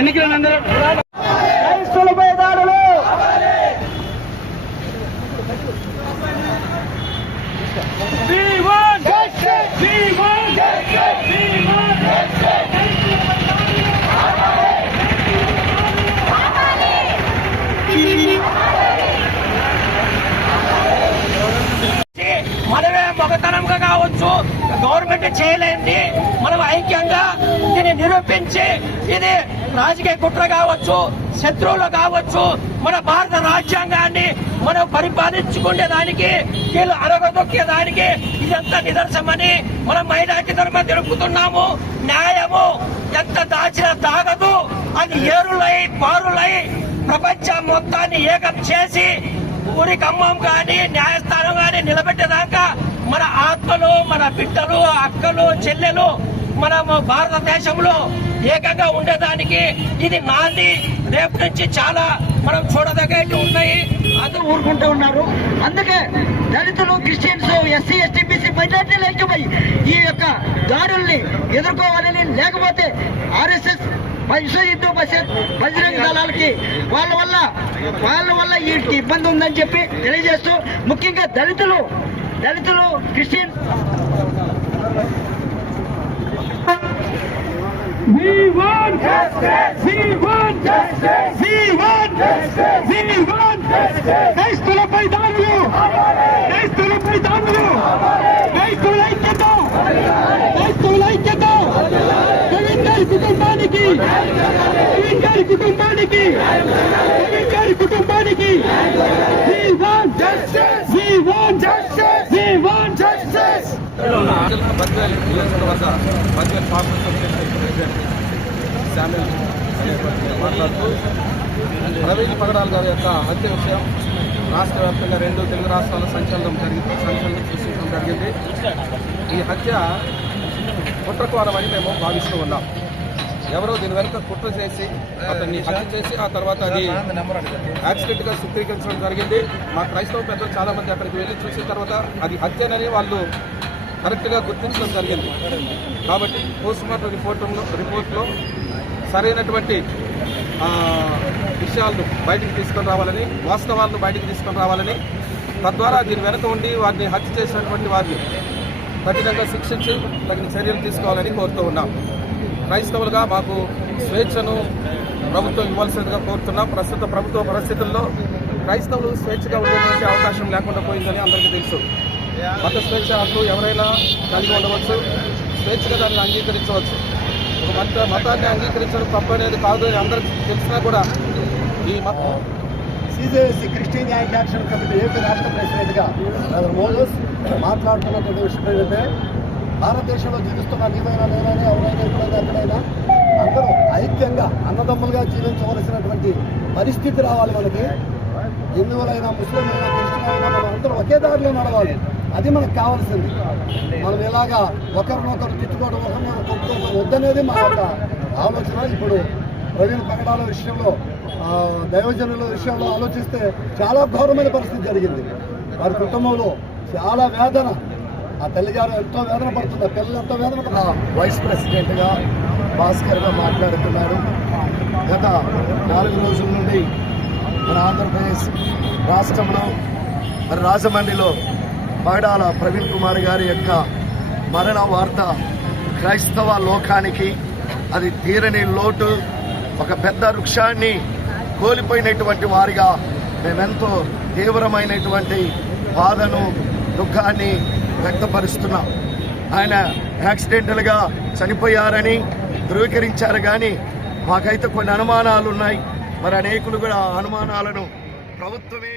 ఎన్నికలండి క్రైస్తవులపై దాడులు మనమే మొగతనంగా కావచ్చు, గవర్నమెంట్ చేయలేండి, మనం ఐక్యంగా దీన్ని నిరూపించి ఇది రాజకీయ కుట్ర కావచ్చు, శత్రువులు కావచ్చు, మన భారత రాజ్యాంగాన్ని మనం పరిపాలించుకునే దానికి వీళ్ళు అరగదొక్కేదానికి ఇదంతా నిదర్శనమని మనం మైనార్టీ తరఫున తెలుపుతున్నాము. న్యాయము ఎంత దాచినా తాగదు, అది ఏరులై పారులై ప్రపంచం మొత్తాన్ని ఏకం చేసి ఊరి ఖమ్మం కానీ న్యాయస్థానం కానీ నిలబెట్టేదాకా మన ఆత్మలు, మన బిడ్డలు, అక్కలు, చెల్లెలు మనము భారతదేశంలో ఏకంగా ఉండేదానికి ఇది నాంది. రేపు నుంచి చాలా మనం చూడదగ్గట్టు ఉన్నాయి. అందరూ ఊరుకుంటూ ఉన్నారు. అందుకే దళితులు, క్రిస్టియన్స్, ఎస్సీ, ఎస్టీ, బీసీ మైనార్టీలు ఐక్యమై ఈ యొక్క దాడుల్ని ఎదుర్కోవాలని, లేకపోతే RSS విశ్వ హిందూ పరిషత్, బజరంగ దళాలకి వాళ్ళ వల్ల ఈ ఇబ్బంది ఉందని చెప్పి తెలియజేస్తూ, ముఖ్యంగా దళితులు, క్రిస్టియన్ క్రైస్తవులపై దాడులు, క్రైస్తవుల ఐక్యత, ప్రవీణ్ గారి కుటుంబానికి, మాట్లాడుతూ ప్రవీణ్ పగడాల్ గారి యొక్క హత్య విషయం రాష్ట్ర వ్యాప్తంగా 2 తెలుగు రాష్ట్రాల సంచలనం సృష్టించడం జరిగింది. ఈ హత్య కుట్రకోణమని మేము భావిస్తూ ఉన్నాం. ఎవరో దీని వెనుక కుట్ర చేసి అతన్ని హత్య చేసి ఆ తర్వాత అది యాక్సిడెంట్గా చిత్రీకరించడం జరిగింది. మా క్రైస్తవ పెద్దలు చాలామంది అక్కడికి వెళ్ళి చూసిన తర్వాత అది హత్యనని వాళ్ళు కరెక్ట్గా గుర్తించడం జరిగింది. కాబట్టి పోస్ట్మార్టం రిపోర్ట్లో సరైనటువంటి విషయాలను బయటికి తీసుకొని రావాలని, వాస్తవాలను బయటికి తీసుకొని రావాలని, తద్వారా దీని వెనుక ఉండి వారిని హత్య చేసినటువంటి వారిని కఠినంగా శిక్షించి తగిన చర్యలు తీసుకోవాలని కోరుతూ ఉన్నాం. క్రైస్తవులుగా మాకు స్వేచ్ఛను ప్రభుత్వం ఇవ్వాల్సిందిగా కోరుతున్నాం. ప్రస్తుత ప్రభుత్వ పరిస్థితుల్లో క్రైస్తవులు స్వేచ్ఛగా ఉండేటువంటి అవకాశం లేకుండా పోయిందని అందరికీ తెలుసు. మత స్వేచ్ఛ హక్కు ఎవరైనా కలిగి ఉండవచ్చు, స్వేచ్ఛగా దాన్ని అంగీకరించవచ్చు. ఒక మతాన్ని అంగీకరించడం తప్పు అనేది కాదు అని అందరికీ తెలిసినా కూడా ఈ CJSC Christian anti action committee AP రాష్ట్ర ప్రెసిడెంట్గా మోజస్ మాట్లాడుతున్నటువంటి విషయం ఏంటంటే, భారతదేశంలో జీవిస్తున్న నీవైనా నేనైనా ఎవరైనా ఎప్పుడైనా ఎక్కడైనా అందరూ ఐక్యంగా అన్నదమ్ములుగా జీవించవలసినటువంటి పరిస్థితి రావాలి. మనకి హిందువులైనా, ముస్లిం అయినా, క్రిస్టియన్ అయినా మనం అందరూ ఒకే దారిలో నడవాలి. అది మనకు కావాల్సింది. మనం ఇలాగా ఒకరినొకరు తిట్టుకోవడం, ఒకరినొకరు కొట్టుకోవడం వద్దనేది మా యొక్క ఆలోచన. ఇప్పుడు ప్రవీణ్ పగడాల విషయంలో, దైవజనుల విషయంలో ఆలోచిస్తే చాలా ఘోరమైన పరిస్థితి జరిగింది. వారి కుటుంబంలో చాలా వేదన, ఆ తల్లిగారు ఎంతో వేదన పడుతుంది, ఆ పిల్లలు ఎంతో వేదన పడుతుంది. వైస్ ప్రెసిడెంట్గా భాస్కర్గా మాట్లాడుతున్నాడు. గత 4 రోజుల నుండి మన ఆంధ్రప్రదేశ్ రాష్ట్రంలో, మరి రాజమండ్రిలో పగడాల ప్రవీణ్ కుమార్ గారి యొక్క మరణ వార్త క్రైస్తవ లోకానికి అది తీరని లోటు, ఒక పెద్ద వృక్షాన్ని కోల్పోయినటువంటి వారిగా మేమెంతో తీవ్రమైనటువంటి బాధను, దుఃఖాన్ని వ్యక్తపరుస్తున్నాం. ఆయన యాక్సిడెంటల్గా చనిపోయారని ధృవీకరించారు, కానీ మాకైతే కొన్ని అనుమానాలు ఉన్నాయి. మరి అనేకులు కూడా అనుమానాలను ప్రభుత్వమే